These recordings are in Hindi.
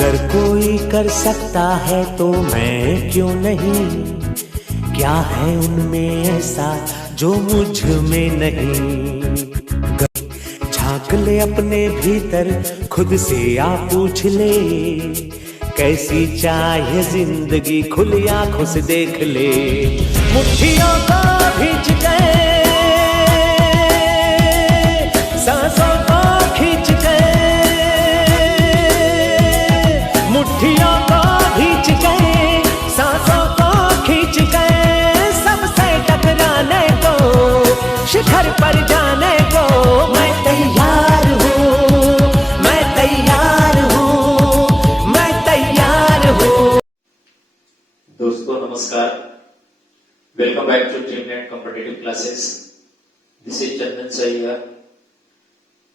अगर कोई कर सकता है तो मैं क्यों नहीं, क्या है उनमें ऐसा जो मुझ में नहीं। झांक ले अपने भीतर खुद से आ पूछ ले, कैसी चाहे जिंदगी खुली आंखों से देख ले। मुट्ठियों को भींच गए, सांसों को खींच गए, मुट्ठियों को भींच गए, सांसों को खींच गए, सबसे टकराने को, शिखर पर जाने को मैं तैयार हूँ, मैं तैयार हूँ, मैं तैयार हूँ। दोस्तों नमस्कार, welcome back to Dreamland competitive classes. This is Chandan Saiya.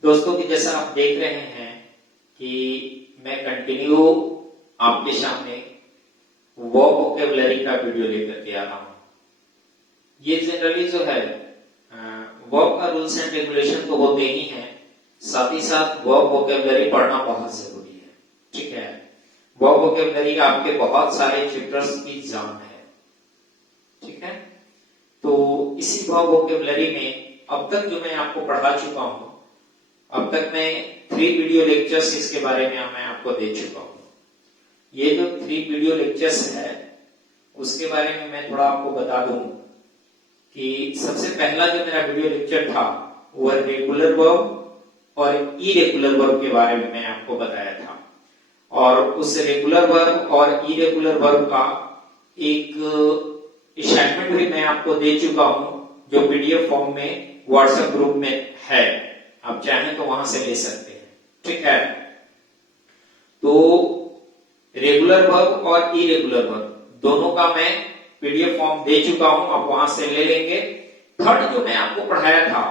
दोस्तों की जैसा आप देख रहे हैं कि मैं कंटिन्यू आपके सामने वोकैबुलरी का वीडियो लेकर के आ रहा हूं। ये जनरली जो है वर्ब का रूल्स एंड रेगुलेशन तो होते ही हैं, साथ ही साथ वर्ब वोकैबुलरी पढ़ना बहुत जरूरी है। ठीक है, वर्ब वोकैबुलरी आपके बहुत सारे चैप्टर्स की जान है। ठीक है, तो इसी वर्ब वोकैबुलरी में अब तक जो मैं आपको पढ़ा चुका हूं, अब तक मैं 3 वीडियो लेक्चर्स इसके बारे में मैं आपको दे चुका हूं। ये जो 3 वीडियो लेक्चर्स है उसके बारे में मैं थोड़ा आपको बता दूं कि सबसे पहला जो मेरा वीडियो लेक्चर था वह रेगुलर वर्ब और इरेगुलर वर्ब के बारे में मैं आपको बताया था, और उस रेगुलर वर्ब और इरेगुलर वर्ब का एक असाइनमेंट भी मैं आपको दे चुका हूं, जो पीडीएफ फॉर्म में व्हाट्सएप ग्रुप में है, आप चाहें तो वहां से ले सकते हैं। ठीक है, तो रेगुलर वर्ब और इरेगुलर वर्ब दोनों का मैं पीडीएफ फॉर्म दे चुका हूं, आप वहां से ले लेंगे। थर्ड जो मैं आपको पढ़ाया था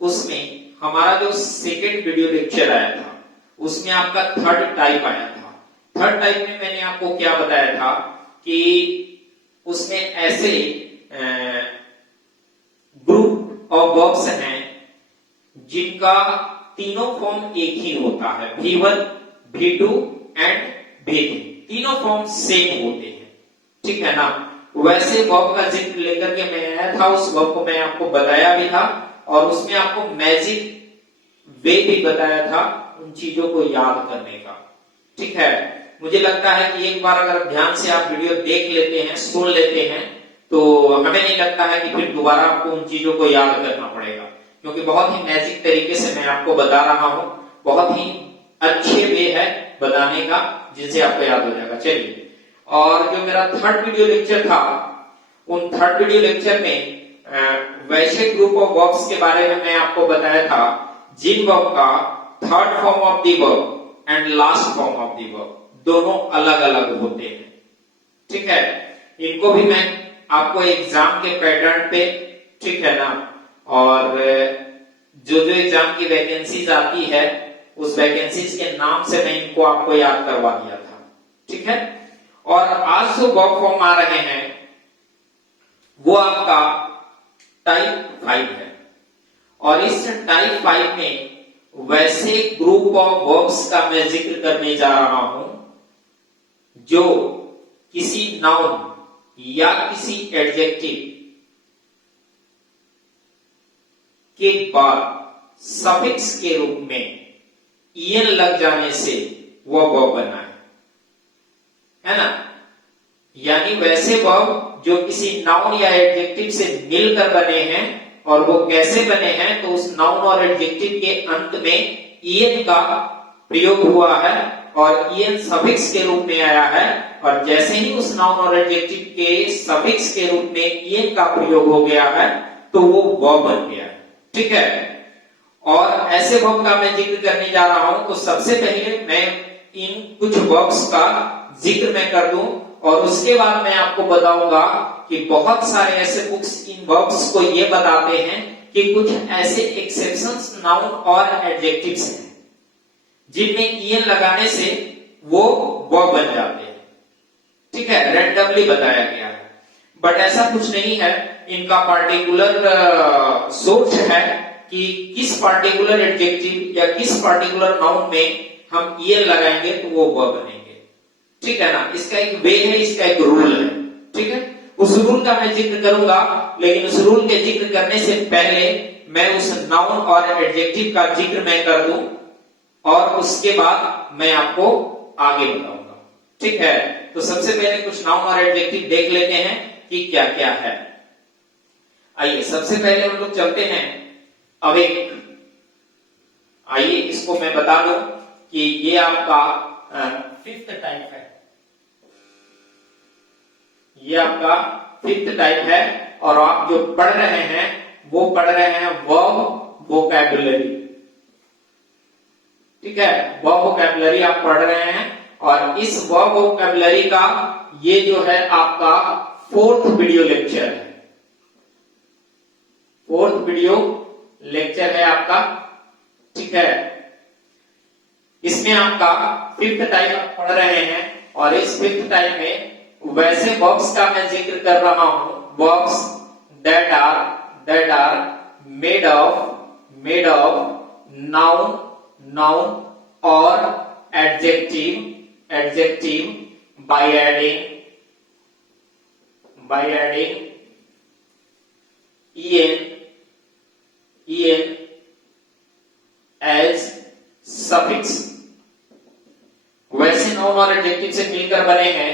उसमें हमारा जो सेकेंड वीडियो लेक्चर आया था उसमें आपका थर्ड टाइप आया था। थर्ड टाइप में मैंने आपको क्या बताया था कि उसमें ऐसे ग्रुप ऑफ वर्ब्स हैं जिनका तीनों फॉर्म एक ही होता है, V1, V2 एंड V3, तीनों फॉर्म सेम होते हैं। ठीक है ना, वैसे वर्ब का जिक्र लेकर के मैं आया था, उस वर्ब को मैं आपको बताया भी था और उसमें आपको मैजिक वे भी बताया था उन चीजों को याद करने का। ठीक है, मुझे लगता है कि एक बार अगर ध्यान से आप वीडियो देख लेते हैं, सुन लेते हैं, तो हमें नहीं लगता है कि फिर दोबारा आपको उन चीजों को याद करना पड़ेगा, क्योंकि बहुत ही मैजिक तरीके से मैं आपको बता रहा हूं, बहुत ही अच्छे वे है बताने का जिनसे आपको याद हो जाएगा। चलिए, और जो मेरा थर्ड वीडियो लेक्चर था, उन थर्ड वीडियो लेक्चर में वैसे ग्रुप ऑफ वर्ब्स के बारे में मैं आपको बताया था जिन वर्ब का third form of the verb and last form of the verb दोनों अलग अलग होते हैं। ठीक है, इनको भी मैं आपको एग्जाम के पैटर्न पे, ठीक है ना, और जो जो एग्जाम की वैकेंसीज आती है उस वैकेंसीज के नाम से मैं इनको आपको याद करवा दिया था। ठीक है, और आज जो वर्ब फॉर्म आ रहे हैं वो आपका टाइप 5 है, और इस टाइप 5 में वैसे ग्रुप ऑफ वर्ब्स का मैं जिक्र करने जा रहा हूं जो किसी नाउन या किसी एडजेक्टिव के बाद सफिक्स के रूप में ईएन लग जाने से वह वर्ब बना है ना। यानी वैसे वर्ब जो किसी नाउन या एडजेक्टिव से मिलकर बने हैं, और वो कैसे बने हैं, तो उस नाउन और एडजेक्टिव के अंत में ईएन का प्रयोग हुआ है और ईएन सफिक्स के रूप में आया है, और जैसे ही उस नाउन और एडजेक्टिव के सफिक्स के रूप में ईएन का प्रयोग हो गया है तो वो वर्ब बन गया है। ठीक है, और ऐसे वर्ब का मैं जिक्र करने जा रहा हूं, तो सबसे पहले मैं इन कुछ वर्ब्स का जिक्र मैं कर दूं, और उसके बाद मैं आपको बताऊंगा कि बहुत सारे ऐसे बुक्स इन वर्ब्स को ये बताते हैं कि कुछ ऐसे एक्सेप्शंस नाउन और एडजेक्टिव्स हैं जिनमें ईएन लगाने से वो वर्ब बन जाते हैं। ठीक है, रैंडमली बताया गया है, बट ऐसा कुछ नहीं है, इनका पार्टिकुलर सोच है कि किस पार्टिकुलर एडजेक्टिव या किस पार्टिकुलर नाउन में हम ईएन लगाएंगे तो वो व बनेंगे, ठीक है ना। इसका एक वे है, इसका एक रूल है, ठीक है। उस रूल का मैं जिक्र करूंगा, लेकिन उस रूल के जिक्र करने से पहले मैं उस नाउन और एडजेक्टिव का जिक्र मैं कर दूं और उसके बाद मैं आपको आगे बताऊंगा, ठीक है। तो सबसे पहले कुछ नाउन और एडजेक्टिव देख लेते हैं कि क्या क्या है। आइए सबसे पहले हम लोग चलते हैं अवेक। आइए इसको मैं बता दूं कि ये आपका फिफ्थ टाइप है, ये आपका फिफ्थ टाइप है और आप जो पढ़ रहे हैं वो पढ़ रहे हैं वर्ब वोकैबुलरी, ठीक है। वर्ब वोकैबुलरी आप पढ़ रहे हैं और इस वर्ब वोकैबुलरी का ये जो है आपका फोर्थ वीडियो लेक्चर है, फोर्थ वीडियो लेक्चर है आपका, ठीक है। इसमें आपका फिफ्थ टाइप आप पढ़ रहे हैं और इस फिफ्थ टाइप में वैसे वर्ब्स का मैं जिक्र कर रहा हूं, verbs that are made of noun और adjective by adding en as suffix। वैसे नाउन और एडजेक्टिव से मिलकर बने हैं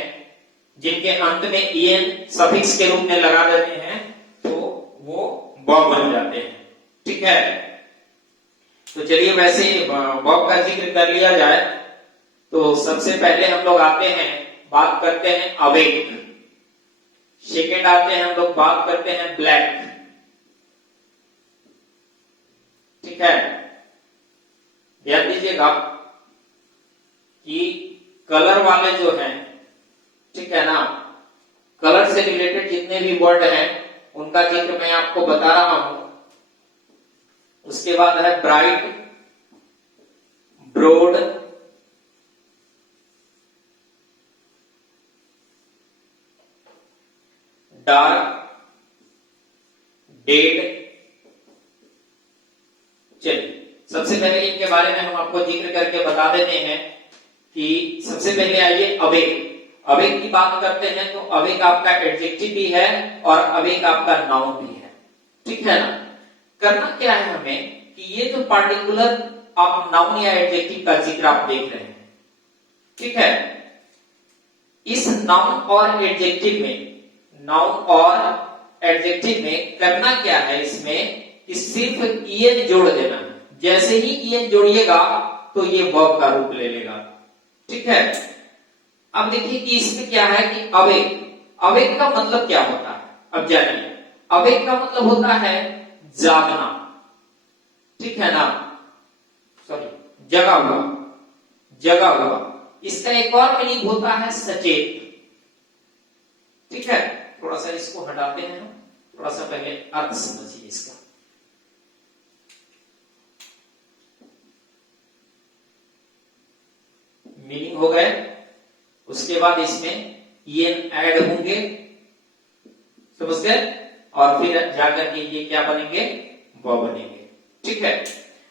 जिनके अंत में en सफिक्स के रूप में लगा देते हैं तो वो वर्ब बन जाते हैं, ठीक है। तो चलिए वैसे वर्ब का जिक्र कर लिया जाए तो सबसे पहले हम लोग आते हैं, बात करते हैं अवेक। सेकेंड आते हैं हम लोग बात करते हैं ब्लैक, ठीक है। ध्यान दीजिएगा कि कलर वाले जो हैं, ठीक है ना, कलर से रिलेटेड जितने भी वर्ड हैं उनका जिक्र मैं आपको बता रहा हूं। उसके बाद है ब्राइट, ब्रॉड, डार्क, डेड। चलिए सबसे पहले इनके बारे में हम आपको जिक्र करके बता देते हैं कि सबसे पहले आइए अवेक। अवेक की बात करते हैं तो अवेक आपका एडजेक्टिव भी है और अवेक आपका नाउन भी है, ठीक है ना। करना क्या है हमें कि ये जो पार्टिकुलर आप नाउन या एडजेक्टिव का जिक्र आप देख रहे हैं, ठीक है, इस नाउन और एडजेक्टिव में करना क्या है इसमें कि सिर्फ ईएन जोड़ देना है। जैसे ही ईएन जोड़िएगा तो ये वर्ब का रूप ले लेगा, ठीक है। अब देखिए कि इसमें क्या है कि अवेक का मतलब क्या होता है, अब जानिए। अवेक का मतलब होता है जागना, ठीक है ना, सॉरी जगा हुआ। इसका एक और मीनिंग होता है सचेत, ठीक है। थोड़ा सा इसको हटाते हैं, थोड़ा सा पहले अर्थ समझिए इसका। मीनिंग हो गए, उसके बाद इसमें ईएन ऐड होंगे, समझ गए, और फिर जाकर के ये क्या बनेंगे, वर्ब बनेंगे, ठीक है।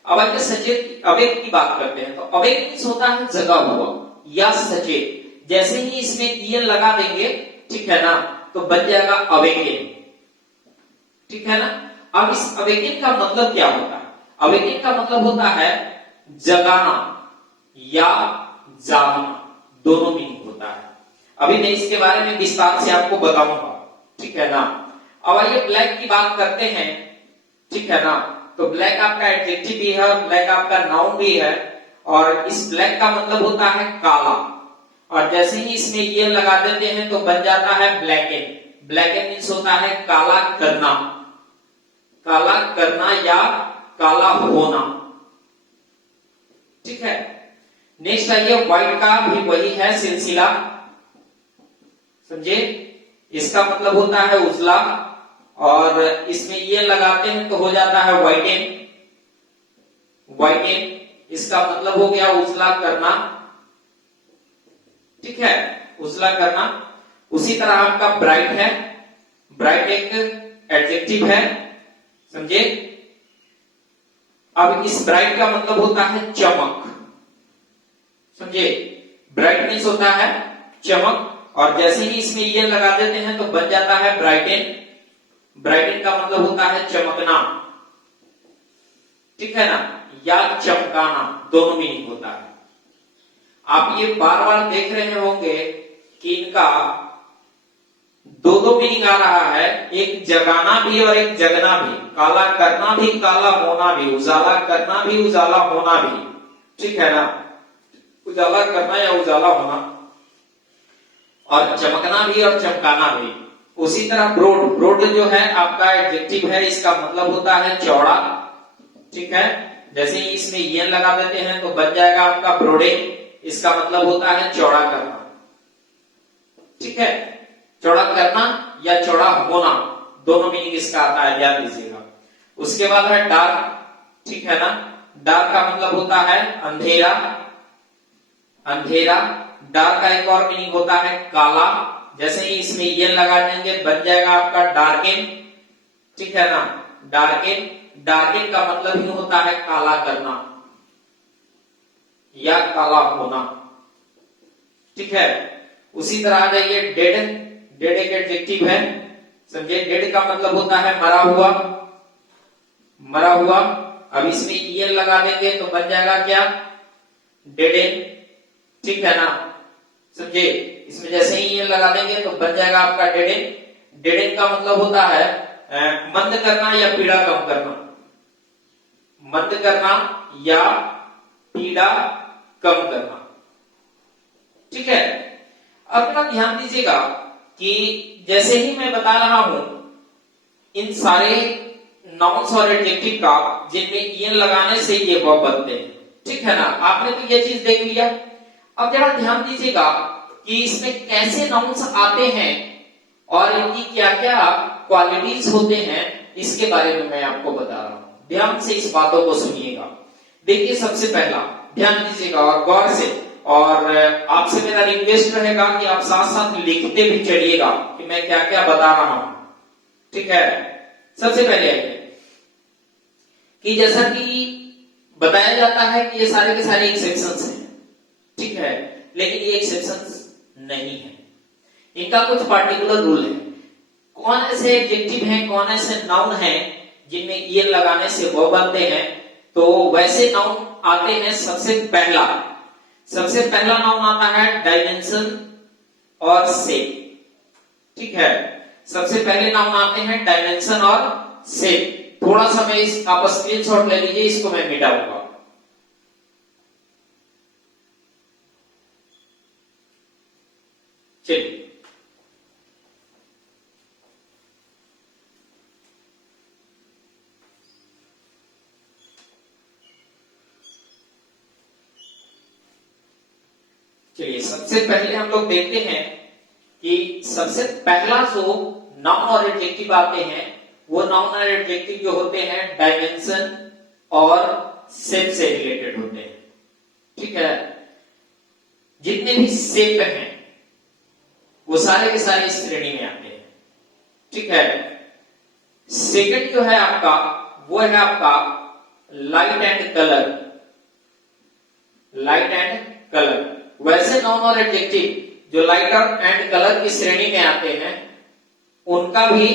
अब आइए सचेत अवेक की बात करते हैं। तो अवेक मीन्स होता है जगा हुआ या सचेत। जैसे ही इसमें ईएन लगा देंगे, ठीक है ना, तो बन जाएगा अवेकन, ठीक है ना। अब इस अवेकन का मतलब क्या होता है? अवेकन का मतलब होता है जगाना या जागना, दोनों मीनिंग होता है। अभी मैं इसके बारे में विस्तार से आपको बताऊंगा, ठीक है ना। अब आइए ब्लैक की बात करते हैं, ठीक है ना। तो ब्लैक आपका एडजेक्टिव भी है, ब्लैक आपका नाउन भी है और इस ब्लैक का मतलब होता है काला। और जैसे ही इसमें ये लगा देते हैं तो बन जाता है ब्लैकन। ब्लैकन मीन्स होता है काला करना या काला होना, ठीक है। नेक्स्ट आइए व्हाइट का भी वही है सिलसिला, समझे। इसका मतलब होता है उजला और इसमें ये लगाते हैं तो हो जाता है व्हाइटन। इसका मतलब हो गया उजला करना, ठीक है, उजला करना। उसी तरह आपका ब्राइट है, ब्राइट एक एडजेक्टिव है, समझे। अब इस ब्राइट का मतलब होता है चमक, समझे? ब्राइट मीन्स होता है चमक, और जैसे ही इसमें ईएन लगा देते हैं तो बन जाता है ब्राइटन। ब्राइटन का मतलब होता है चमकना, ठीक है ना, या चमकाना, दोनों मीनिंग होता है। आप ये बार बार देख रहे होंगे कि इनका दो दो मीनिंग आ रहा है, एक जगाना भी और एक जगना भी, काला करना भी काला होना भी, उजाला करना भी उजाला होना भी, ठीक है ना, उजाला करना या उजाला होना, और चमकना भी और चमकाना भी। उसी तरह ब्रॉड, ब्रॉड जो है आपका एडजेक्टिव है, इसका मतलब होता है चौड़ा, ठीक है। जैसे ही इसमें ईएन लगा देते हैं तो बन जाएगा आपका ब्रोडिंग, इसका मतलब होता है चौड़ा करना, ठीक है। चौड़ा करना या चौड़ा होना, दोनों मीनिंग इसका आता है, ध्यान दीजिएगा। उसके बाद है डार्क, ठीक है ना, डार्क का मतलब होता है अंधेरा, अंधेरा। डार्क का एक और मीनिंग होता है काला, जैसे ही इसमें ईएन लगा देंगे बन जाएगा आपका डार्किन, ठीक है ना, डार्किन। डार्किन का मतलब ही होता है काला करना या काला होना, ठीक है। उसी तरह आ जाइए डेड, डेड एक एडजेक्टिव है, समझे। डेड का मतलब होता है मरा हुआ, मरा हुआ। अब इसमें ईएन लगा देंगे तो बन जाएगा क्या, डेडेन, ठीक है ना, समझे। इसमें जैसे ही ईएन लगा देंगे तो बन जाएगा आपका डेडेन। डेडेन का मतलब होता है मंद करना या पीड़ा कम करना, मंद करना या पीड़ा कम करना, ठीक है। अब ना ध्यान दीजिएगा कि जैसे ही मैं बता रहा हूं इन सारे नाउन्स और एडजेक्टिव का जिनमें ईएन लगाने से ये वर्ब बनते हैं, ठीक है ना, आपने तो ये चीज देख लिया। अब जरा ध्यान दीजिएगा कि इसमें कैसे नाउन्स आते हैं और इनकी क्या क्या क्वालिटीज होते हैं, इसके बारे में मैं आपको बता रहा हूं। ध्यान से इस बातों को सुनिएगा। देखिए सबसे पहला ध्यान दीजिएगा और गौर से, और आपसे मेरा रिक्वेस्ट रहेगा कि आप साथ साथ लिखते भी चलिएगा कि मैं क्या क्या बता रहा हूं, ठीक है। सबसे पहले कि जैसा कि बताया जाता है कि ये सारे के सारे एक्सेप्शंस हैं, ठीक है, लेकिन ये एक्सेप्शंस नहीं है, इनका कुछ पार्टिकुलर रूल है। कौन ऐसे एडजेक्टिव हैं, कौन ऐसे नाउन हैं जिनमें ईएन लगाने से वो बनते हैं? तो वैसे नाउन आते हैं, सबसे पहला नाउन आता है डायमेंशन और शेप, ठीक है। सबसे पहले नाउन आते हैं डायमेंशन और शेप। थोड़ा सा मैं इस आप स्क्रीनशॉट ले लीजिए, इसको मैं मिटाऊंगा। चलिए चलिए सबसे पहले हम लोग देखते हैं कि सबसे पहला जो नाउन और एडजेक्टिव आते हैं वो नाउन और एडजेक्टिव जो होते हैं डायमेंशन और शेप से रिलेटेड होते हैं, ठीक है। जितने भी शेप हैं वो सारे के सारे इस श्रेणी में आते हैं, ठीक है। सेकंड जो है आपका वो है आपका light and colour, light and colour. वैसे नाउन और एडजेक्टिव जो लाइट एंड कलर की श्रेणी में आते हैं उनका भी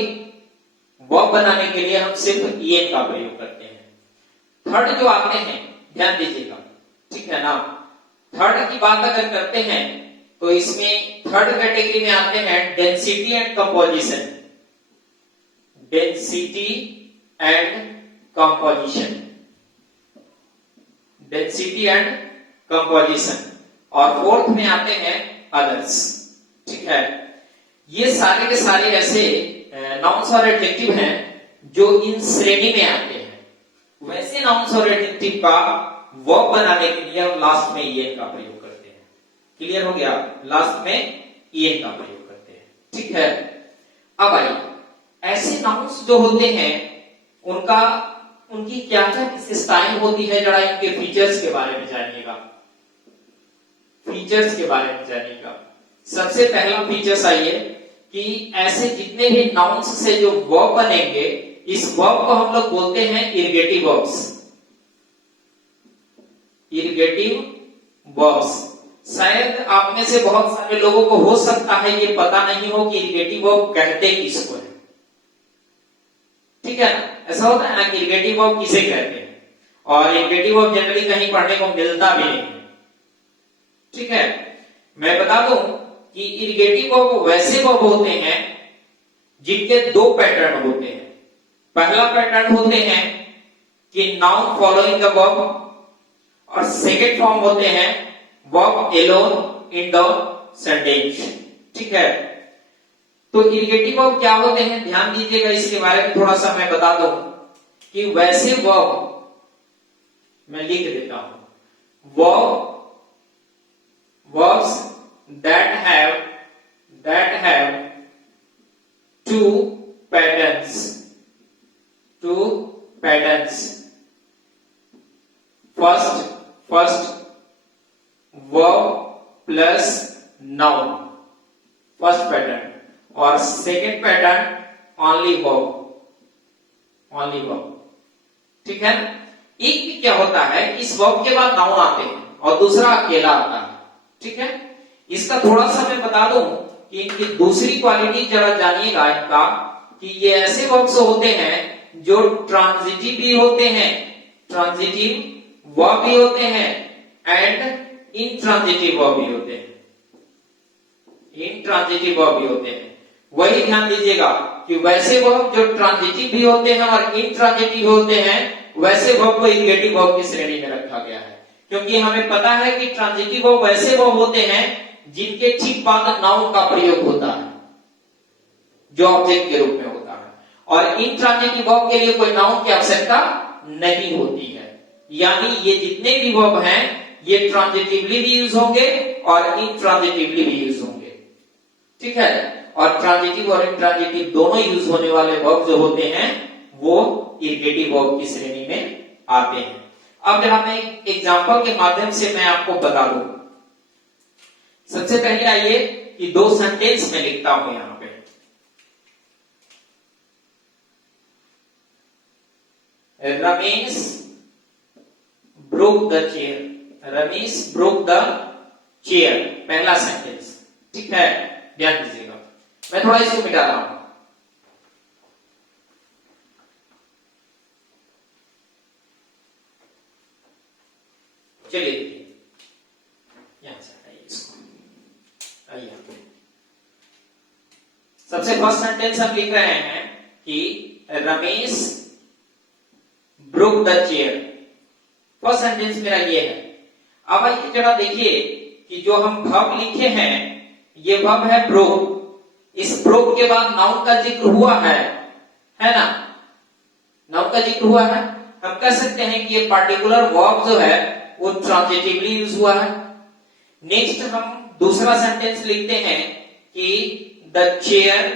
वर्ब बनाने के लिए हम सिर्फ ईएन का प्रयोग करते हैं। थर्ड जो आते हैं ध्यान दीजिएगा, ठीक है ना। थर्ड की बात अगर करते हैं तो इसमें थर्ड कैटेगरी में आते हैं density and composition, density and composition, density and composition. और फोर्थ में आते हैं अदर्स, ठीक है। ये सारे के सारे ऐसे नाउन्स और एडजेक्टिव हैं जो इन श्रेणी में आते हैं। वैसे नाउन्स और एडजेक्टिव का वर्ब बनाने के लिए हम लास्ट में ईएन का प्रयोग करते हैं। क्लियर हो गया? लास्ट में ईएन का प्रयोग करते हैं, ठीक है। अब आइए ऐसे नाउन्स जो होते हैं उनकी क्या क्या विशेषताएं होती है, जरा इनके फीचर्स के बारे में जानिएगा, फीचर्स के बारे में जानिएगा। सबसे पहला फीचर्स आइए कि ऐसे जितने भी नाउन्स से जो वर्ब बनेंगे इस वर्ब को हम लोग बोलते हैं इरगेटिव वर्ब्स, इरगेटिव वर्ब्स। शायद आप में से बहुत सारे लोगों को हो सकता है ये पता नहीं हो कि इरिगेटिव वर्ब कहते किसको है। ठीक है ना, ऐसा होता है ना कि इरिगेटिव वर्ब किसे कहते हैं, और इरिगेटिव वर्ब जनरली कहीं पढ़ने को मिलता भी नहीं है। ठीक है, मैं बता दूं कि इरिगेटिव वर्ब वैसे वर्ब होते हैं जिनके दो पैटर्न होते हैं। पहला पैटर्न होते हैं कि नाउन फॉलोइंग द वर्ब, और सेकंड फॉर्म होते हैं verb alone in the sentence. ठीक है, तो इरिगेटिव वर्ब क्या होते हैं, ध्यान दीजिएगा, इसके बारे में थोड़ा सा मैं बता दूं कि वैसे वर्ब, मैं लिख देता हूं, verbs that have two patterns. First verb plus noun, first pattern, और second pattern only verb. ठीक है, एक में क्या होता है, इस वर्ब के बाद नाउन आते हैं और दूसरा अकेला आता है। ठीक है, इसका थोड़ा सा मैं बता दूं कि इनकी दूसरी क्वालिटी जरा जानिएगा इनका, कि ये ऐसे वर्ब्स होते हैं जो ट्रांजिटिव भी होते हैं, ट्रांजिटिव वर्ब भी होते हैं, एंड इंट्रांजिटिव वर्ब भी होते हैं, इंट्रांजिटिव वर्ब भी होते हैं। वही ध्यान दीजिएगा कि वैसे वर्ब जो ट्रांजिटिव भी होते हैं और इंट्रांजिटिव होते हैं, वैसे वर्ब को इरिगेटिव वर्ब की श्रेणी में रखा गया है, क्योंकि हमें पता है कि ट्रांजिटिव वर्ब वैसे वर्ब होते हैं जिनके ठीक बाद नाउन का प्रयोग होता है, जो ऑब्जेक्ट के रूप में होता है, और इंट्रांजिटिव वर्ब के लिए कोई नाउन की आवश्यकता नहीं होती है। यानी ये जितने भी वर्ब हैं ये ट्रांजिटिवली भी यूज होंगे और इंट्रांजिटिवली भी यूज होंगे। ठीक है, और ट्रांजिटिव और इंट्रांजिटिव दोनों यूज होने वाले वर्ब जो होते हैं वो इरिगेटिव वर्ब की श्रेणी में आते हैं। अब जरा मैं एक एग्जांपल के माध्यम से मैं आपको बता दूं। सबसे पहले आइए कि दो सेंटेंस में लिखता हूं यहां पे। Ramesh broke the chair, Ramesh broke the chair, पहला सेंटेंस। ठीक है, ध्यान दीजिएगा, मैं थोड़ा इसको मिटा रहा हूं। चलिए देखिए, यहां से हटाइए इसको, आइए सबसे फर्स्ट सेंटेंस हम लिख रहे हैं कि Ramesh broke the chair. First sentence मेरा ये है। अब आइए जरा देखिए कि जो हम वर्ब लिखे हैं ये वर्ब है ब्रोक। इस ब्रोक के बाद नाउन का जिक्र हुआ है ना, नाउन का जिक्र हुआ है। हम कह सकते हैं कि ये पार्टिकुलर वर्ब जो है वो ट्रांजिटिवली यूज हुआ है। नेक्स्ट हम दूसरा सेंटेंस लिखते हैं कि द चेयर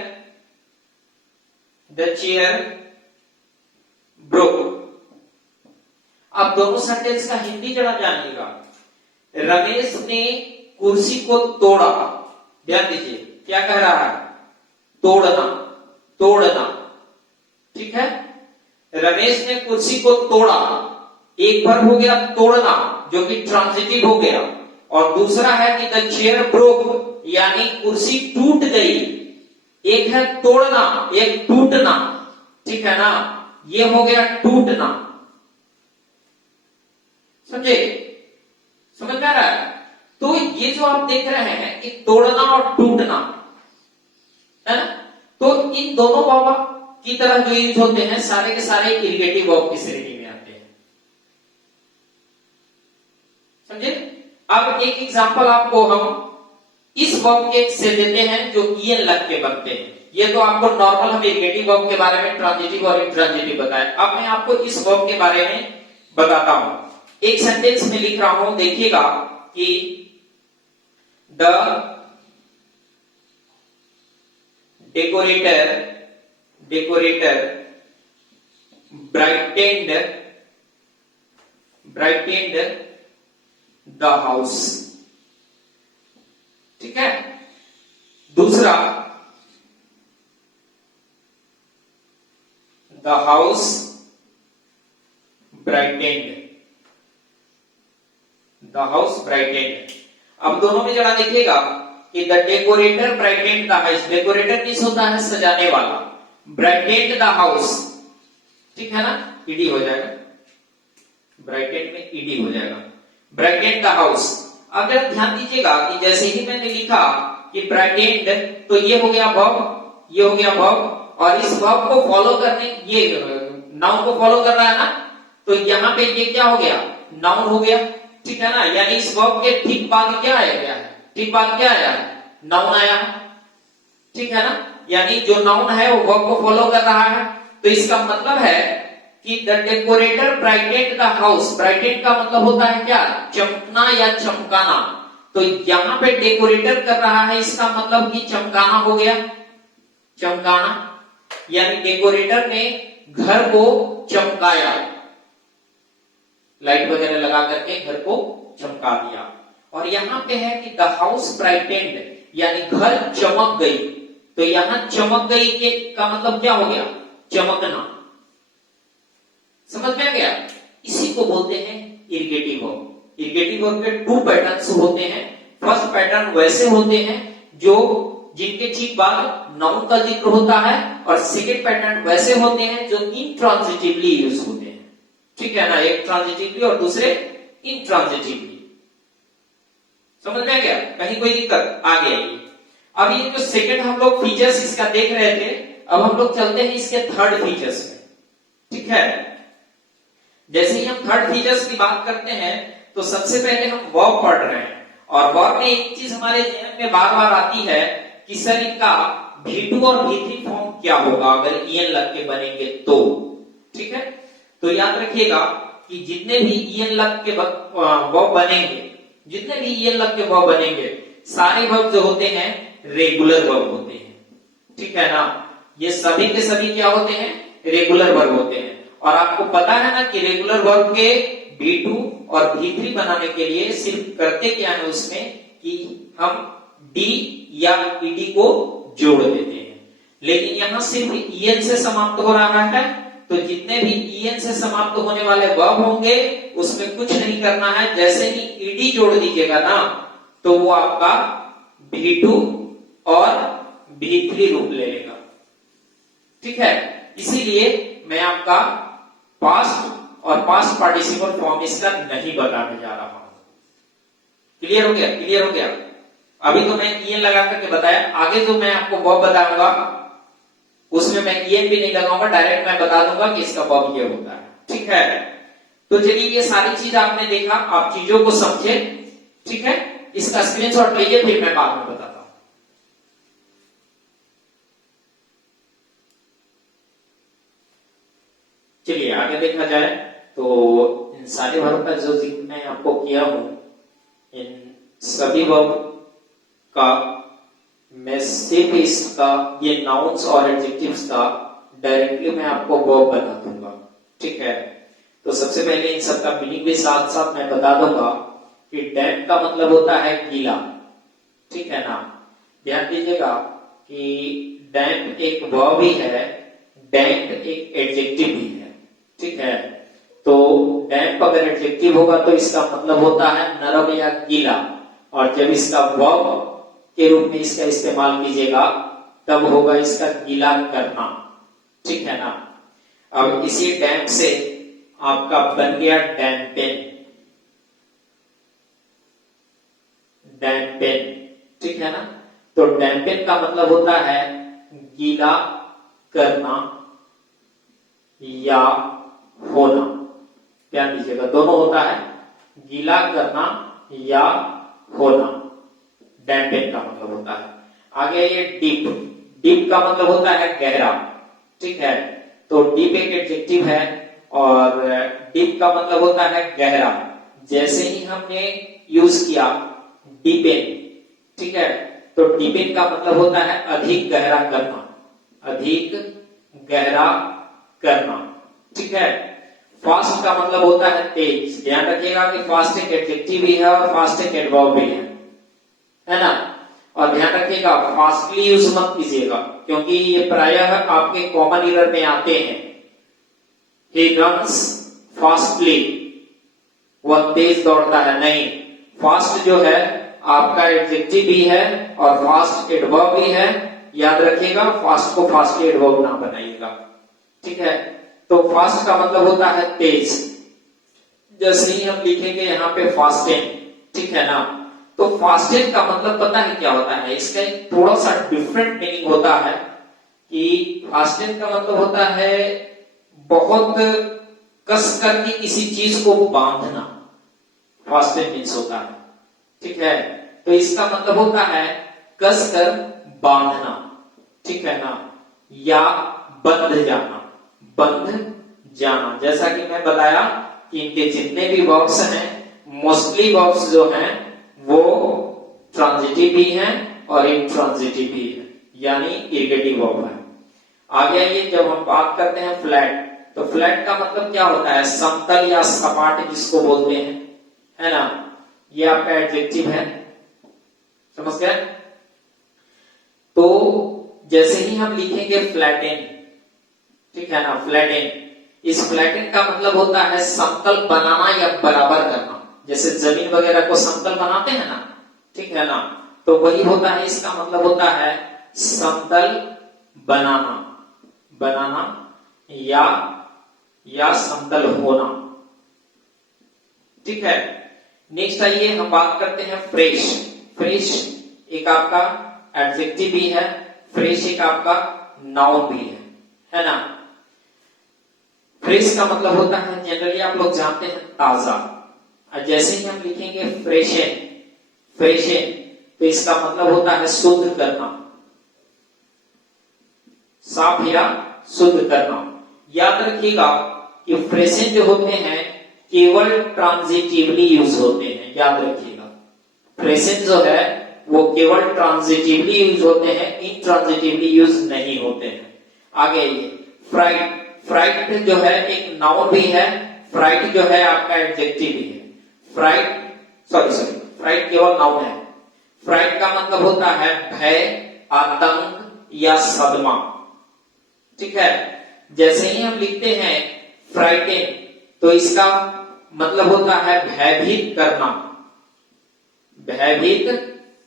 ब्रोक। अब दोनों सेंटेंस का हिंदी जरा जानिएगा। रमेश ने कुर्सी को तोड़ा, ध्यान दीजिए क्या कह रहा है, तोड़ना। ठीक है, रमेश ने कुर्सी को तोड़ा, एक बार हो गया तोड़ना जो कि ट्रांजिटिव हो गया, और दूसरा है कि द चेयर ब्रोक यानी कुर्सी टूट गई। एक है तोड़ना, एक टूटना। ठीक है ना, ये हो गया टूटना। समझे, समझ में आ रहा है? तो ये जो आप देख रहे हैं कि तोड़ना और टूटना है ना, तो इन दोनों वर्ब की तरह जो यूज होते हैं सारे के सारे इरिगेटिव वर्ब की श्रेणी में आते हैं। समझे? अब एक एग्जांपल आपको हम इस वर्ब के से देते हैं जो ईएन लग के बनते हैं। ये तो आपको नॉर्मल हम इरिगेटिव वर्ब के बारे में ट्रांजिटिव और इंट्रांजिटिव बताए। अब मैं आपको इस वर्ब के बारे में बताता हूं। एक सेंटेंस में लिख रहा हूं, देखिएगा कि the decorator brightened the house. ठीक है, दूसरा द हाउस ब्राइटेंड, अब दोनों में जरा देखिएगा कि the decorator brightened the house, decorator किस होता है, सजाने वाला, ब्राइटेंड द हाउस, ठीक है ना, ईडी हो जाएगा, ब्राइटेंड में ईडी हो जाएगा, ब्राइटेंड द हाउस। अब जरा ध्यान दीजिएगा कि जैसे ही मैंने लिखा कि ब्राइटेंड, तो ये हो गया वर्ब, ये हो गया वर्ब, और इस वर्ब को फॉलो करने, ये नाउन को फॉलो कर रहा है ना, तो यहाँ पे ये क्या हो गया, नाउन हो गया, ठीक है ना। यानी इस वर्ब के ठीक बाद क्या आया गया है, ठीक बाद क्या आया है, नाउन आया है, ठीक है ना। यानी जो नाउन है वो वर्ब को फॉलो कर रहा है। तो इसका मतलब है कि the decorator brightened the house, brightened का मतलब होता है क्या, चमकना या चमकाना। तो यहां पे डेकोरेटर कर रहा है, इसका मतलब कि चमकाना हो गया, चमकाना, यानी डेकोरेटर ने घर को चमकाया, लाइट वगैरह लगा करके घर को चमका दिया। और यहां पे है कि द हाउस ब्राइटेंड, यानी घर चमक गई। तो यहां चमक गई के का मतलब क्या हो गया, चमकना, समझ में आ गया। इसी को बोलते हैं इरिगेटिव वर्ब। इरिगेटिव वर्ब के 2 पैटर्न्स होते हैं। फर्स्ट पैटर्न वैसे होते हैं जो जिनके ठीक बाद नाउन का जिक्र होता है, और सेकंड पैटर्न वैसे होते हैं जो इंट्रांजिटिवली यूज होते हैं, ठीक है ना, एक ट्रांजिटिवली और दूसरे इंट्रांजिटिवली। समझ में आ गया, कहीं कोई दिक्कत आ गया। अब ये जो सेकंड हम लोग फीचर्स इसका देख रहे थे, अब हम लोग चलते हैं इसके थर्ड फीचर्स में, ठीक है। जैसे ही हम थर्ड फीचर्स की बात करते हैं तो सबसे पहले हम वर्ब पढ़ रहे हैं, और वर्ब में एक चीज हमारे ध्यान में बार बार आती है कि सर इनका V2 और V3 फॉर्म क्या होगा अगर ईएन लग के बनेंगे तो, ठीक है। तो याद रखिएगा कि जितने भी ईएन लग के वर्ब बनेंगे, जितने भी ईएन लग के वर्ब बनेंगे, सारे वर्ब जो होते हैं रेगुलर वर्ब होते हैं, ठीक है ना। ये सभी के सभी क्या होते हैं, रेगुलर वर्ब होते हैं। और आपको पता है ना कि रेगुलर वर्ब के V2 और V3 बनाने के लिए सिर्फ करते क्या है उसमें कि हम D या ED को जोड़ देते हैं। लेकिन यहां सिर्फ EN से समाप्त हो रहा है, तो जितने भी EN से समाप्त होने वाले वर्ब होंगे उसमें कुछ नहीं करना है। जैसे ही ED जोड़ दीजिएगा ना, तो वो आपका V2 और V3 रूप ले लेगा, ठीक है। इसीलिए मैं आपका पास्ट और पास्ट पार्टिसिपल फॉर्म इसका नहीं बताने जा रहा हूं। क्लियर हो गया, क्लियर हो गया। अभी तो मैं ईएन लगा करके बताया, आगे जो मैं आपको वर्ब बताऊंगा उसमें मैं ईएन भी नहीं लगाऊंगा, डायरेक्ट मैं बता दूंगा कि इसका वर्ब ये होता है, ठीक है। तो चलिए ये सारी चीज आपने देखा, आप चीजों को समझे, ठीक है। इसका स्क्रीनशॉट लीजिए, फिर मैं बाद में बताता हूं। चलिए आगे देखा जाए तो इन सारे वर्ब का जो जिक्र मैं आपको किया हूं, इन सभी वर्ब का मैं सिर्फ इसका ये नाउन्स और एडजेक्टिव्स का डायरेक्टली मैं आपको वर्ब बना दूंगा, ठीक है। तो सबसे पहले इन सब का मीनिंग भी साथ साथ मैं बता दूंगा कि डैम्प का मतलब होता है गीला, ठीक है ना। ध्यान दीजिएगा कि डैम्प एक वर्ब भी है, डैम्प एक एडजेक्टिव भी है, ठीक है। तो डैम्प अगर एडजेक्टिव होगा तो इसका मतलब होता है नरम या गीला, और जब इसका वर्ब के रूप में इसका इस्तेमाल कीजिएगा तब होगा इसका गीला करना, ठीक है ना। अब इसी डैम्प से आपका बन गया डैम्पेन, डैम्पेन, ठीक है ना। तो डैम्पेन का मतलब होता है गीला करना या होना। ध्यान दीजिएगा, दोनों होता है, गीला करना या होना, डैम्पेन का मतलब होता है। आगे ये डीप, डीप का मतलब होता है गहरा, ठीक है। तो डीप एक एडजेक्टिव है और डीप का मतलब होता है गहरा। जैसे ही हमने यूज किया डीपेन, ठीक है, तो डीपेन का मतलब होता है अधिक गहरा करना, अधिक गहरा करना, ठीक है। फास्ट का मतलब होता है तेज। ध्यान रखिएगा कि फास्ट एक एडजेक्टिव भी है और फास्ट एक एडवर्ब भी है ना। और ध्यान रखिएगा फास्टली यूज मत कीजिएगा, क्योंकि ये प्रायः आपके कॉमन एरर में आते हैं। He runs fastly, वह तेज दौड़ता है, नहीं। फास्ट जो है आपका एडजेक्टिव भी है और फास्ट एडवर्ब भी है। याद रखिएगा, फास्ट को फास्ट एडवर्ब ना बनाइएगा, ठीक है। तो फास्ट का मतलब होता है तेज। जैसे ही हम लिखेंगे यहाँ पे फास्टेन, ठीक है ना, तो फास्टेन का मतलब पता है क्या होता है? इसका एक थोड़ा सा डिफरेंट मीनिंग होता है कि फास्टेन का मतलब होता है बहुत कस करके किसी चीज को बांधना, फास्टेन मीन्स होता है, ठीक है। तो इसका मतलब होता है कस कर बांधना, ठीक है ना, या बंध जाना, बंध जाना। जैसा कि मैं बताया कि इनके जितने भी वर्ब्स हैं, मोस्टली वर्ब्स जो हैं वो ट्रांजिटिव भी हैं और इंट्रांजिटिव भी है, यानी इरिगेटिव वर्ब है। आगे आइए, जब हम बात करते हैं फ्लैट, तो फ्लैट का मतलब क्या होता है? समतल या सपाट जिसको बोलते हैं, है ना। ये आपका एडजेक्टिव है, समझ गए? तो जैसे ही हम लिखेंगे फ्लैटेन, ठीक है ना, फ्लैटेन, इस फ्लैटेन का मतलब होता है समतल बनाना या बराबर करना। जैसे जमीन वगैरह को समतल बनाते हैं ना, ठीक है ना, तो वही होता है, इसका मतलब होता है समतल बनाना, बनाना या समतल होना, ठीक है। नेक्स्ट आइए, हम बात करते हैं फ्रेश। फ्रेश एक आपका एडजेक्टिव भी है, फ्रेश एक आपका नाउन भी है ना। फ्रेश का मतलब होता है, जनरली आप लोग जानते हैं, ताजा। जैसे ही हम लिखेंगे फ्रेशन, फ्रेशन, तो इसका मतलब होता है शुद्ध करना, साफ या शुद्ध करना। याद रखिएगा कि फ्रेशन जो होते हैं केवल ट्रांजिटिवली यूज होते हैं, याद रखिएगा। फ्रेशन जो है वो केवल ट्रांजिटिवली यूज होते हैं, इंट्रांजिटिवली यूज नहीं होते हैं। आगे ये फ्राइट, फ्राइट जो है एक नाउन भी है, फ्राइट जो है आपका एडजेक्टिव भी है। फ्राइट, सॉरी, फ्राइट केवल नाउन है। फ्राइट का मतलब होता है भय, आतंक या सदमा, ठीक है। जैसे ही हम लिखते हैं फ्राइटेन, तो इसका मतलब होता है भयभीत करना, भयभीत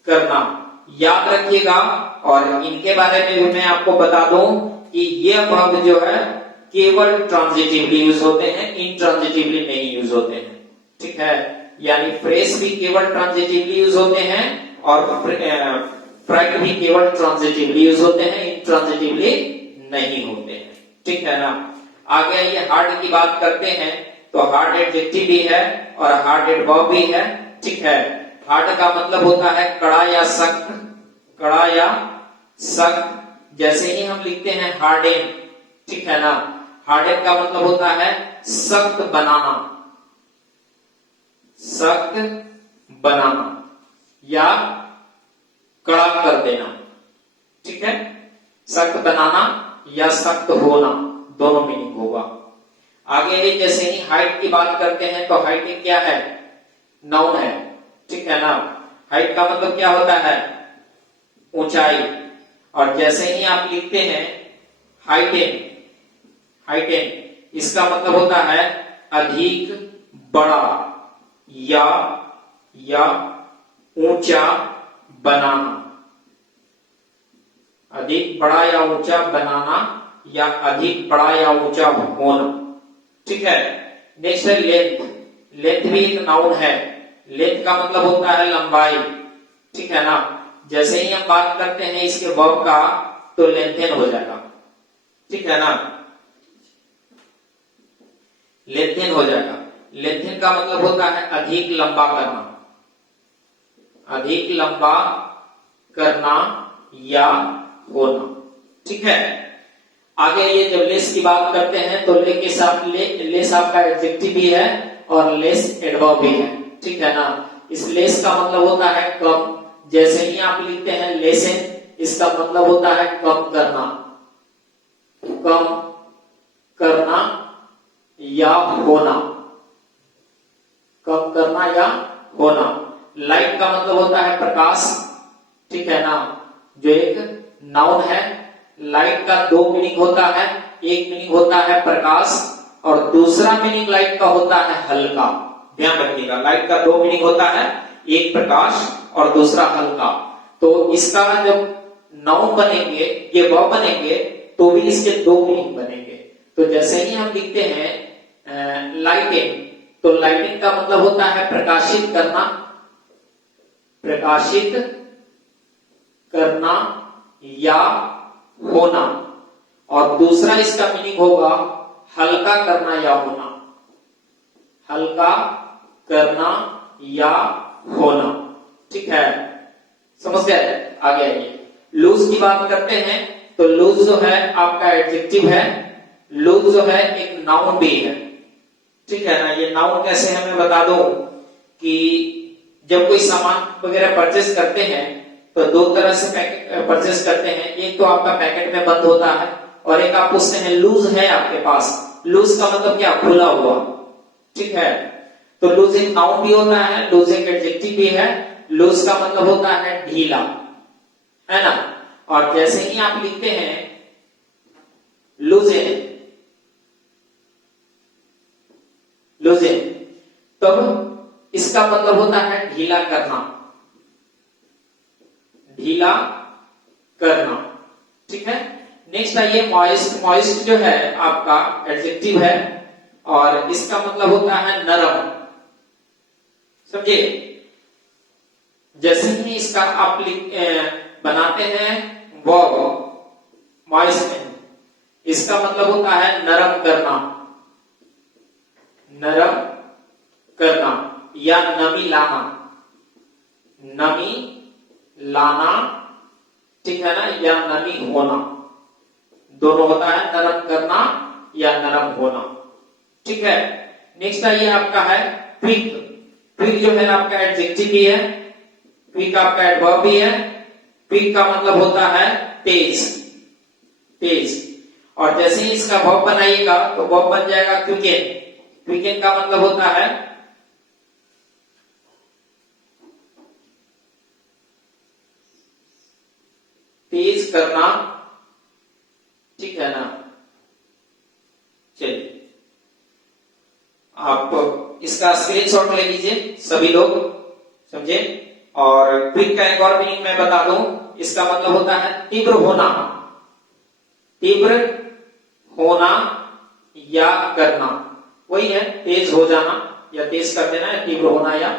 करना। याद रखिएगा, और इनके बारे में भी मैं आपको बता दूं कि ये वर्ब जो है केवल ट्रांजिटिवली यूज होते हैं, इंट्रांजिटिवली नहीं यूज होते हैं, ठीक है। यानी फ्रेश भी केवल ट्रांजिटिवली यूज होते हैं और फ्राइट भी केवल ट्रांजिटिवली यूज होते हैं, इंट्रांजिटिवली नहीं होते हैं, ठीक है ना। आगे ये हार्ड की बात करते हैं, तो हार्ड एडजेक्टिव भी है और हार्ड एडवर्ब भी है, ठीक है। हार्ड का मतलब होता है कड़ा या सख्त, कड़ा या सख्त। जैसे ही हम लिखते हैं हार्डेन, ठीक है ना, हार्डेन का मतलब होता है सख्त बनाना, सख्त बनाना या कड़ा कर देना, ठीक है। सख्त बनाना या सख्त होना, दोनों मीनिंग होगा। आगे जैसे ही हाइट की बात करते हैं, तो हाइट क्या है? नाउन है, ठीक है ना। हाइट का मतलब क्या होता है? ऊंचाई। और जैसे ही आप लिखते हैं हाइटेन, हाइटेन, इसका मतलब होता है अधिक बड़ा या ऊंचा बनाना, अधिक बड़ा या ऊंचा बनाना या अधिक बड़ा या ऊंचा होना, ठीक है। नेक्स्ट है लेंथ। लेंथ भी एक नाउन है। लेंथ का मतलब होता है लंबाई, ठीक है ना। जैसे ही हम बात करते हैं इसके वर्ब का, तो लेंथेन हो जाएगा, ठीक है ना, लेंथेन हो जाएगा। लेंथेन का मतलब होता है अधिक लंबा करना, अधिक लंबा करना या होना, ठीक है। आगे ये जब लेस की बात करते हैं, तो ले के साथ लेस आपका एडजेक्टिव भी है और लेस एडवर्ब भी है, ठीक है ना। इस लेस का मतलब होता है कम। जैसे ही आप लिखते हैं लेसन, इसका मतलब होता है कम करना, कम करना या होना, कम करना या होना। लाइट का मतलब होता है प्रकाश, ठीक है ना, जो एक नाउन है। लाइट का दो मीनिंग होता है, एक मीनिंग होता है प्रकाश और दूसरा मीनिंग लाइट का होता है हल्का। ध्यान रखिएगा, लाइट का दो मीनिंग होता है, एक प्रकाश और दूसरा हल्का। तो इसका जब नाउन बनेंगे, ये वर्ब बनेंगे, तो भी इसके दो मीनिंग बनेंगे। तो जैसे ही हम लिखते हैं लाइटिंग, तो लाइटिंग का मतलब होता है प्रकाशित करना, प्रकाशित करना या होना। और दूसरा इसका मीनिंग होगा हल्का करना या होना, हल्का करना या होना। ठीक है, समझ गए? आगे आइए, लूज की बात करते हैं। तो लूज जो है आपका एडजेक्टिव है, लूज जो है एक नाउन भी है। ठीक है ना? ये नाउन कैसे है मैं बता दूं कि जब कोई सामान वगैरह परचेस करते हैं तो दो तरह से पैकेट परचेस करते हैं। एक तो आपका पैकेट में बंद होता है और एक आप पूछते हैं लूज है आपके पास। लूज का मतलब क्या? खुला हुआ। ठीक है, तो लूज एक नाउन भी होता है, लूज एक एडजेक्टिव भी है। लूज का मतलब होता है ढीला, है ना? और जैसे ही आप लिखते हैं लूजेन, लूजेन, तब इसका मतलब होता है ढीला करना, ढीला करना। ठीक है, नेक्स्ट आइए मॉइस्ट। मॉइस्ट जो है आपका एडजेक्टिव है और इसका मतलब होता है नरम। समझे? जैसे ही इसका आप बनाते हैं वर्ब मॉइस्ट में, इसका मतलब होता है नरम करना, नरम करना या नमी लाना, नमी लाना। ठीक है ना? या नमी होना, दोनों होता है, नरम करना या नरम होना। ठीक है, नेक्स्ट आइए आपका है क्विक। क्विक जो है आपका एडजेक्टिव भी है, क्विक आपका एडवर्ब भी है। क्विक का मतलब होता है तेज, तेज। और जैसे ही इसका वर्ब बनाइएगा तो वर्ब बन जाएगा क्विकन। क्विकन का मतलब होता है तेज करना। ठीक है ना? चलिए, आप इसका स्क्रीनशॉट ले लीजिए सभी लोग, समझे? और क्विक का एक और मीनिंग मैं बता दूं, इसका मतलब होता है तीव्र होना, तीव्र होना या करना। वही है, तेज हो जाना या तेज कर देना, या तीव्र होना या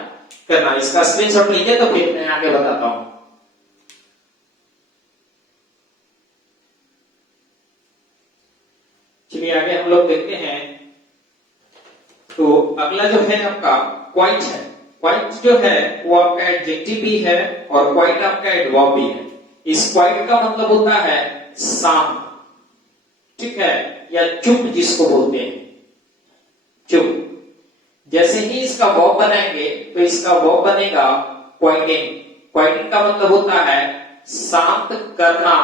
करना। इसका स्क्रीनशॉट लीजिए तो फिर मैं आगे बताता हूं। चलिए आगे हम लोग देखते हैं। तो अगला जो है आपका क्वाइट है। क्वाइट जो है वो आपका एडजेक्टिव भी है और क्वाइट आपका एडवर्ब भी है। इस क्वाइट का मतलब होता है शांत। ठीक है, या चुप जिसको बोलते हैं, चुप। जैसे ही इसका वर्ब बनाएंगे तो इसका वर्ब बनेगा क्वाइटिंग। क्वाइटिंग का मतलब होता है शांत करना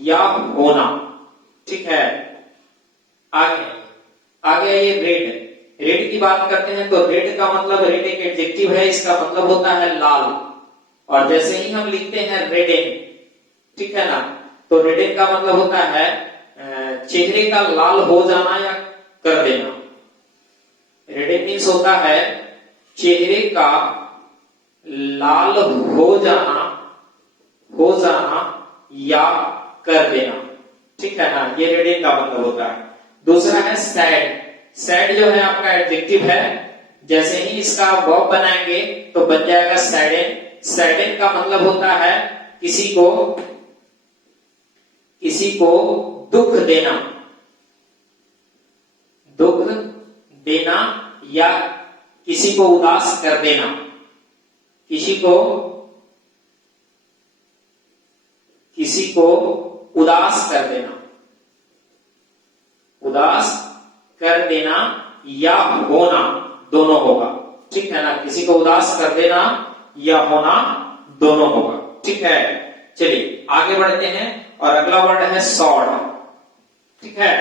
या होना। ठीक है, आगे आगे आइए रेड। रेड की बात करते हैं तो रेड का मतलब, रेड एक एडजेक्टिव है, इसका मतलब होता है लाल। और जैसे ही हम लिखते हैं रेडेन, ठीक है ना, तो रेडेन का मतलब होता है चेहरे का लाल हो जाना या कर देना। रेडेन मीन्स होता है चेहरे का लाल हो जाना या कर देना। ठीक है ना, ये रेडेन का मतलब होता है। दूसरा है सैड। सैड जो है आपका एडजेक्टिव है, जैसे ही इसका वर्ब बनाएंगे तो बन जाएगा सैडेन। सैडेन का मतलब होता है किसी को दुख देना, दुख देना या किसी को उदास कर देना, किसी को उदास कर देना, उदास कर देना या होना, दोनों होगा। ठीक है ना, किसी को उदास कर देना या होना दोनों होगा। ठीक है, चलिए आगे बढ़ते हैं और अगला वर्ड है शॉर्ट। ठीक है,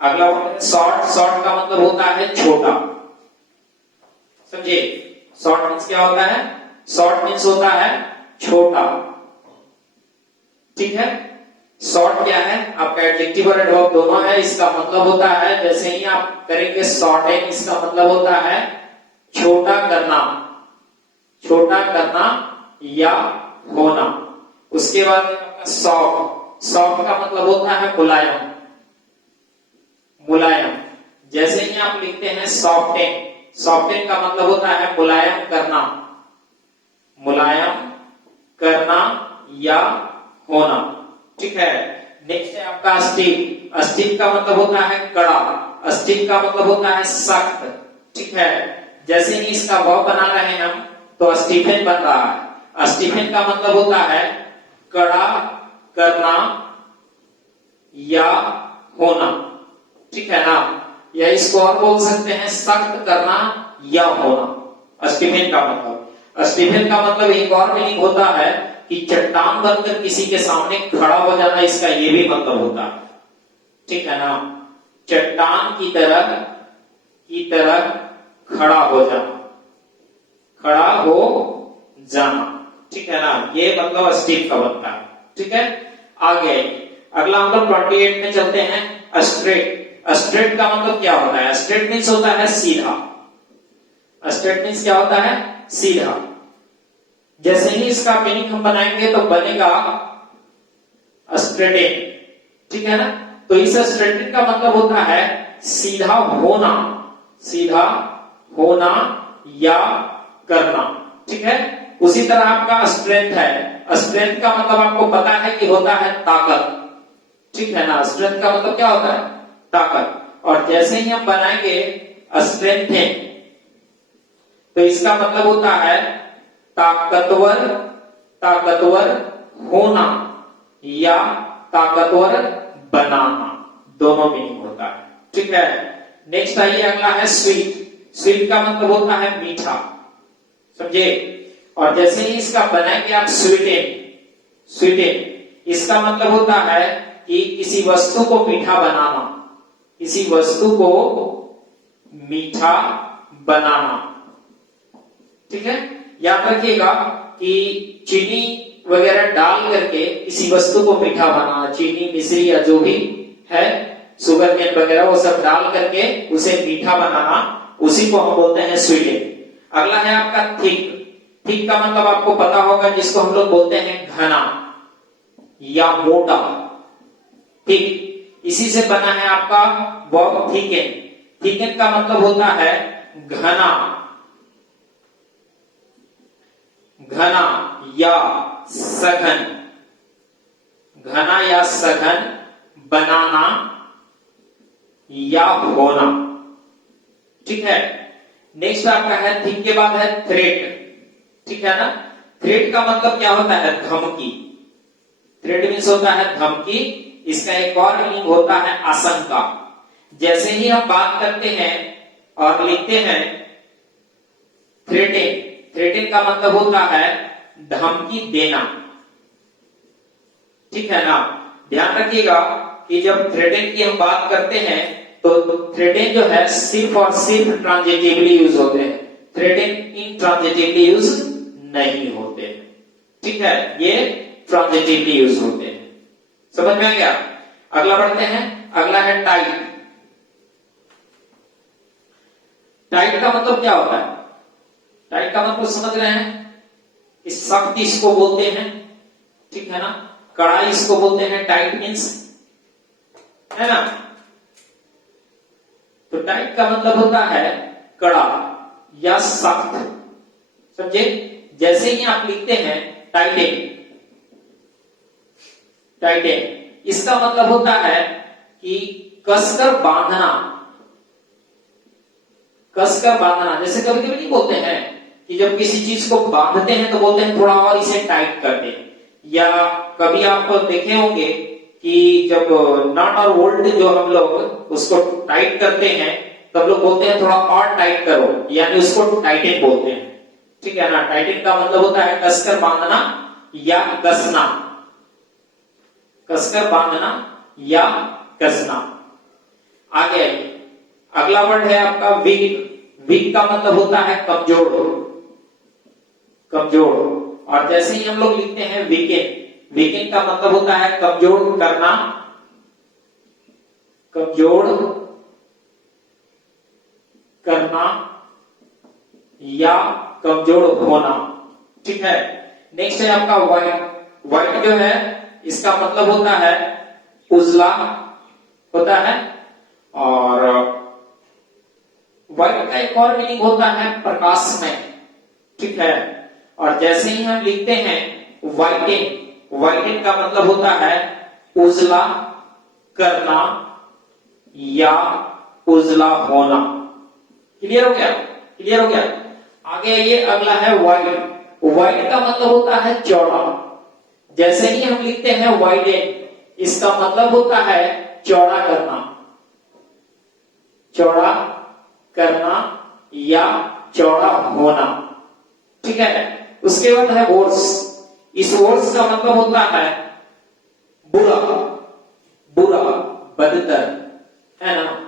अगला वर्ड है शॉर्ट। शॉर्ट का मतलब होता है छोटा। समझे? शॉर्ट मीन्स क्या होता है? शॉर्ट मीन्स होता है छोटा। ठीक है, शॉर्ट क्या है? आपका एडजेक्टिव और एडवर्ब दोनों है। इसका मतलब होता है, जैसे ही आप करेंगे शॉर्टेन, इसका मतलब होता है छोटा करना, छोटा करना या होना। उसके बाद आपका सॉफ्ट, सॉफ्ट का मतलब होता है मुलायम, मुलायम। जैसे ही आप लिखते हैं सॉफ्टेन, सॉफ्टेन का मतलब होता है मुलायम करना, मुलायम करना या होना। ठीक है। नेक्स्ट है आपका स्टीफ, स्टीफ का मतलब होता है कड़ा, स्टीफ का मतलब होता है सख्त। ठीक है। जैसे ही इसका वर्ब बना रहे हैं हम तो स्टीफन बन रहा है। स्टीफन का मतलब होता है कड़ा करना या होना। ठीक है ना। या इसको और बोल सकते हैं सख्त करना या होना। स्टीफन का मतलब, स्टीफन का मतलब एक और मीनिंग होता है कि चट्टान बनकर किसी के सामने खड़ा हो जाना, इसका ये भी मतलब होता है। ठीक है ना। चट्टान की तरह खड़ा हो जाना, खड़ा हो जाना। ठीक है ना। ये मतलब स्टीफ का बनता है। ठीक है। आगे अगला हम लोग 28 में चलते हैं। स्ट्रेट, स्ट्रेट का मतलब क्या होता है? स्ट्रेट मीन्स होता है सीधा। स्ट्रेट मीन्स क्या होता है? सीधा। जैसे ही इसका मीनिंग हम बनाएंगे तो बनेगा स्ट्रेटेन। ठीक है ना। तो इस स्ट्रेटेन का मतलब होता है सीधा होना, सीधा होना या करना। ठीक है। उसी तरह आपका स्ट्रेंथ है, स्ट्रेंथ का मतलब आपको पता है कि होता है ताकत। ठीक है ना। स्ट्रेंथ का मतलब क्या होता है? ताकत। और जैसे ही हम बनाएंगे स्ट्रेंथेन तो इसका मतलब होता है ताकतवर, ताकतवर होना या ताकतवर बनाना, दोनों मीनिंग होता है। ठीक है। नेक्स्ट आइए, अगला है स्वीट। स्वीट का मतलब होता है मीठा, समझे। और जैसे ही इसका बनाएंगे आप स्वीटेन, स्वीटेन इसका मतलब होता है कि किसी वस्तु को मीठा बनाना, किसी वस्तु को मीठा बनाना। ठीक है। याद रखिएगा कि चीनी वगैरह डाल करके किसी वस्तु को मीठा बनाना, चीनी मिश्री या जो भी है शुगर केन वगैरह वो सब डाल करके उसे मीठा बनाना, उसी को हम बोलते हैं स्वीटेन। अगला है आपका थिक। थिक का मतलब आपको पता होगा, जिसको हम लोग बोलते हैं घना या मोटा। थिक इसी से बना है आपका वर्ब थिकन। थिकन का मतलब होता है घना, घना या सघन, घना या सघन बनाना या होना। ठीक है। नेक्स्ट आपका है थिक के बाद है थ्रेट। ठीक है ना। थ्रेट का मतलब क्या होता है? धमकी। थ्रेट मीन्स होता है धमकी। इसका एक और मीनिंग होता है आशंका। जैसे ही हम बात करते हैं और लिखते हैं थ्रेटेन, थ्रेटेन का मतलब होता है धमकी देना। ठीक है ना। ध्यान रखिएगा कि जब थ्रेटेन की हम बात करते हैं तो थ्रेटेन जो है सिर्फ और सिर्फ ट्रांजिटिवली यूज होते हैं, थ्रेटेन इंट्रांजिटिवली यूज नहीं होते। ठीक है। ये ट्रांजिटिवली यूज होते हैं। समझ में आ गया। अगला बढ़ते हैं। अगला है टाइट। टाइट का मतलब क्या होता है? टाइट का मतलब समझ रहे हैं कि सख्त इसको बोलते हैं। ठीक है ना। कड़ाई इसको बोलते हैं टाइट मीन्स, है ना। तो टाइट का मतलब होता है कड़ा या सख्त, समझे। जैसे ही आप लिखते हैं टाइटेन, टाइटेन इसका मतलब होता है कि कसकर बांधना, कसकर बांधना। जैसे कभी कभी नहीं बोलते हैं कि जब किसी चीज को बांधते हैं तो बोलते हैं थोड़ा और इसे टाइट कर दे। या कभी आप देखे होंगे कि जब नट और बोल्ट जो हम लोग उसको टाइट करते हैं तो हम लोग बोलते हैं थोड़ा और टाइट करो, यानी उसको टाइटेन बोलते हैं। ठीक है ना। टाइटेन का मतलब होता है कसकर बांधना या कसना, कसकर बांधना या कसना। आगे अगला वर्ड है आपका वीक। वीक का मतलब होता है कमजोर, कमजोर। और जैसे ही हम लोग लिखते हैं वीकेंड, वीकेंड का मतलब होता है कमजोर करना, कमजोर करना या कमजोर होना। ठीक है। नेक्स्ट है आपका व्हाइट। व्हाइट जो है इसका मतलब होता है उजला होता है, और व्हाइट का एक और मीनिंग होता है प्रकाशमय, ठीक है। और जैसे ही हम लिखते हैं व्हाइटन, व्हाइटन का मतलब होता है उजला करना या उजला होना। क्लियर हो गया? क्लियर हो गया? आगे ये अगला है व्हाइट। व्हाइट का मतलब होता है चौड़ा। जैसे ही हम लिखते हैं वाइडेन, इसका मतलब होता है चौड़ा करना, चौड़ा करना या चौड़ा होना, ठीक है। उसके बाद है वोर्स। इस वोर्स का मतलब होता है बुरा, बुरा, बदतर, है ना।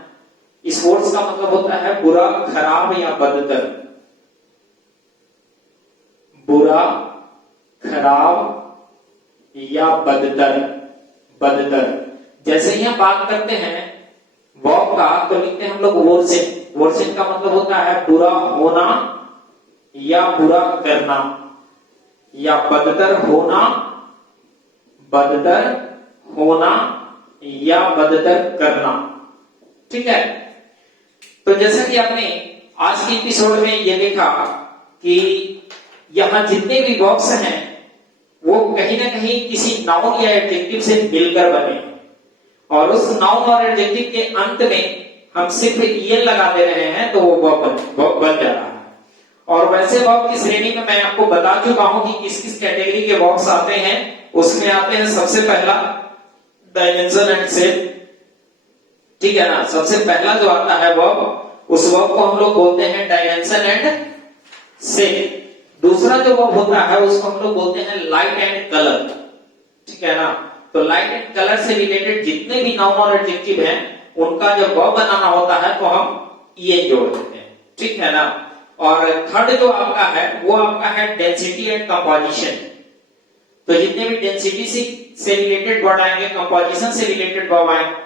इस वोर्स का मतलब होता है बुरा, खराब या बदतर, बुरा, खराब या बदतर, बदतर। जैसे ही हम बात करते हैं वर्ब का तो लिखते हैं हम लोग वोर्सिन। वोर्सिन का मतलब होता है बुरा होना या बुरा करना या बदतर होना, बदतर होना या बदतर करना, ठीक है। तो जैसा कि आपने आज के एपिसोड में ये देखा कि यहां जितने भी वर्ब्स हैं वो कहीं ना कहीं किसी नाउन या एडजेक्टिव से मिलकर बने, और उस नाउन और एडजेक्टिव के अंत में हम सिर्फ ईएल लगा दे रहे हैं तो वो वर्ब बन जा रहा है। और वैसे वर्ब की श्रेणी में मैं आपको बता चुका हूं कि किस किस कैटेगरी के वर्ब्स आते हैं। उसमें आते हैं सबसे पहला डायमेंशन एंड शेप, ठीक है ना। सबसे पहला जो आता है वर्ब, उस वर्ब को हम लोग बोलते हैं डायमेंशन एंड शेप। दूसरा जो वर्ब होता है उसको हम लोग बोलते हैं लाइट एंड कलर, ठीक है ना। तो लाइट एंड कलर से रिलेटेड जितने भी नाउन और एडजेक्टिव हैं उनका जब वर्ब बनाना होता है तो हम ये जोड़ देते हैं, ठीक है ना। और थर्ड जो आपका है वो आपका है डेंसिटी एंड कंपोजिशन। तो जितने भी डेंसिटी से रिलेटेड वर्ड आएंगे, कंपोजिशन से रिलेटेड वर्ब आएंगे,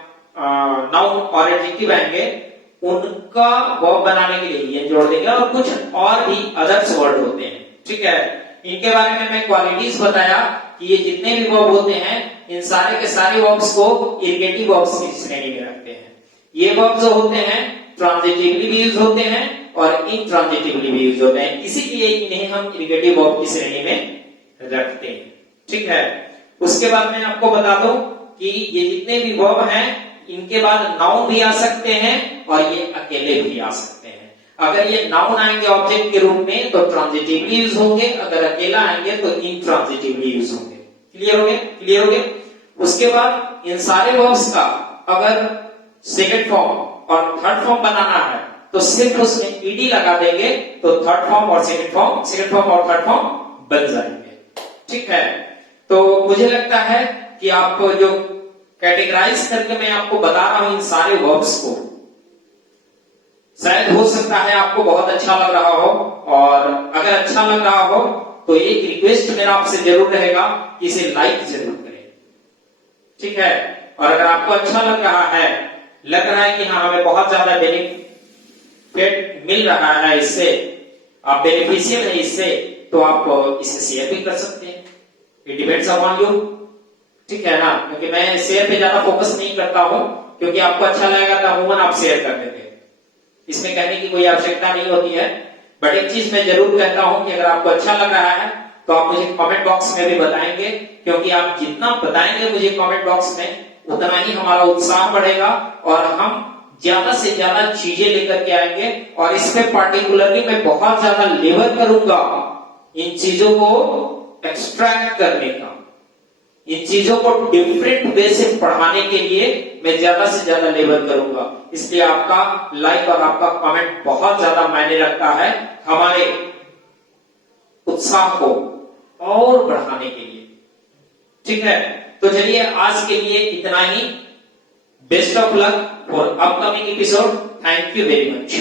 नाउन और एडजेक्टिव आएंगे, उनका वर्ब बनाने के लिए ये जोड़ देंगे। और कुछ और भी अदर्स वर्ड होते हैं, ठीक है। इनके बारे में मैं क्वालिटीज बताया कि ये जितने भी वर्ब होते हैं इन सारे के सारे वर्ब्स को इरिगेटिव वर्ब्स की श्रेणी में रखते हैं। ये वर्ब जो होते हैं ट्रांजिटिवली भी यूज होते हैं और इंट्रांजिटिवली भी यूज होते हैं, इसीलिए इन्हें हम इरिगेटिव वर्ब की श्रेणी में रखते हैं, ठीक है। उसके बाद मैं आपको बता दूं कि ये जितने भी वर्ब हैं इनके बाद नाउन भी आ सकते हैं और ये अकेले भी आ सकते हैं। अगर ये नाउन आएंगे ऑब्जेक्ट के रूप में तो ट्रांजिटिवली यूज होंगे, अगर अकेला आएंगे तो इंट्रांजिटिवली यूज होंगे। क्लियर हो गया? क्लियर हो गया? उसके बाद इन सारे वर्ब्स का अगर सेकंड फॉर्म और थर्ड फॉर्म बनाना है तो सिर्फ उसमें ईडी लगा देंगे तो थर्ड फॉर्म और सेकंड फॉर्म और थर्ड फॉर्म बन जाएंगे, ठीक है। तो मुझे लगता है कि आप जो कैटेगराइज करके मैं आपको बता रहा हूं इन सारे वर्ब्स को, शायद हो सकता है आपको बहुत अच्छा लग रहा हो। और अगर अच्छा लग रहा हो तो एक रिक्वेस्ट मेरा आपसे जरूर रहेगा कि इसे लाइक जरूर करें, ठीक है। और अगर आपको अच्छा लग रहा है कि हाँ हमें बहुत ज्यादा बेनिफिट मिल रहा है इससे, आप बेनिफिशियल है इससे, तो आप इसे शेयर भी कर सकते हैं। इट डिपेंड्स अपॉन यू, ठीक है ना। क्योंकि मैं शेयर पे ज्यादा फोकस नहीं करता हूं, क्योंकि आपको अच्छा लगेगा तो अमूमन आप शेयर कर देते हैं, इसमें कहने की कोई आवश्यकता नहीं होती है। बट एक चीज मैं जरूर कहता हूं कि अगर आपको अच्छा लग रहा है तो आप मुझे कमेंट बॉक्स में भी बताएंगे, क्योंकि आप जितना बताएंगे मुझे कमेंट बॉक्स में उतना ही हमारा उत्साह बढ़ेगा और हम ज्यादा से ज्यादा चीजें लेकर के आएंगे। और इसमें पार्टिकुलरली मैं बहुत ज्यादा लेबर करूंगा इन चीजों को एक्सट्रैक्ट करने का, इन चीजों को डिफरेंट वे से पढ़ाने के लिए मैं ज्यादा से ज्यादा लेबर करूंगा। इसलिए आपका लाइक और आपका कमेंट बहुत ज्यादा मायने रखता है हमारे उत्साह को और बढ़ाने के लिए, ठीक है। तो चलिए आज के लिए इतना ही। Best of luck for upcoming episode. Thank you very much.